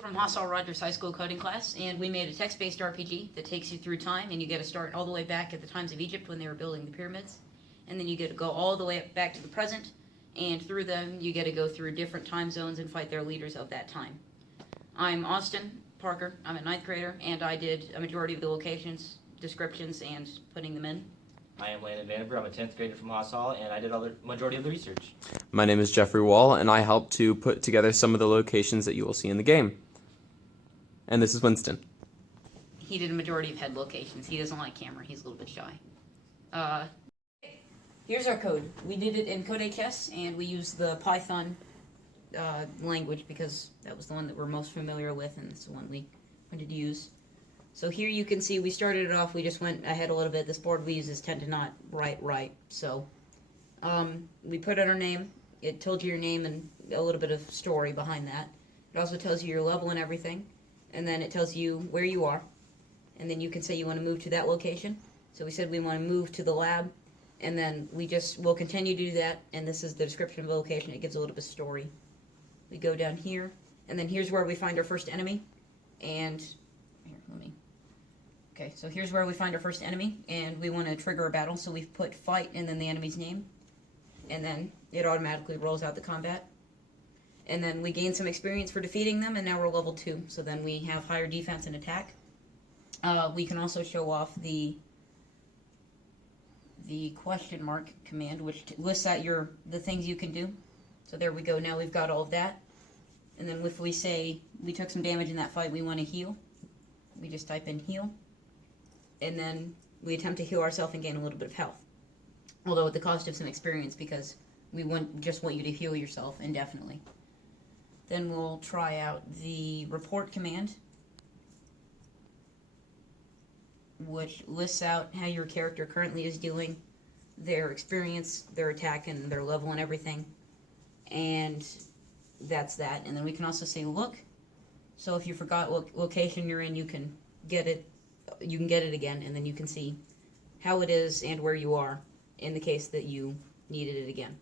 From Haas Rogers High School coding class, and we made a text-based RPG that takes you through time, and you get to start all the way back at the times of Egypt when they were building the pyramids, and then you get to go all the way back to the present, and through them you get to go through different time zones and fight their leaders of that time. I'm Austin Parker. I'm a 9th grader, and I did a majority of the locations, descriptions, and putting them in. I am Landon Vandenberg. I'm a 10th grader from Haas Hall, and I did all the majority of the research. My name is Jeffrey Wall, and I helped to put together some of the locations that you will see in the game. And this is Winston. He did a majority of head locations. He doesn't like camera. He's a little bit shy. Here's our code. We did it in CodeHS, and we used the Python language because that was the one that we're most familiar with, and it's the one we wanted to use. So here you can see we started it off. We just went ahead a little bit. This board we use tend to not write right. So we put in our name. It told you your name and a little bit of story behind that. It also tells you your level and everything. And then it tells you where you are. And then you can say you want to move to that location. So we said we want to move to the lab. And then we'll continue to do that. And this is the description of the location. It gives a little bit of story. We go down here. And then here's where we find our first enemy. And okay, so here's where we find our first enemy. And we want to trigger a battle. So we've put fight and then the enemy's name. And then it automatically rolls out the combat. And then we gain some experience for defeating them, and now we're level 2. So then we have higher defense and attack. We can also show off the question mark command, which lists out the things you can do. So there we go. Now we've got all of that. And then if we say we took some damage in that fight, we want to heal, we just type in heal. And then we attempt to heal ourselves and gain a little bit of health. Although at the cost of some experience, because we just want you to heal yourself indefinitely. Then we'll try out the report command, which lists out how your character currently is doing, their experience, their attack, and their level and everything. And that's that. And then we can also say look. So if you forgot what location you're in, you can get it. You can get it again, and then you can see how it is and where you are in the case that you needed it again.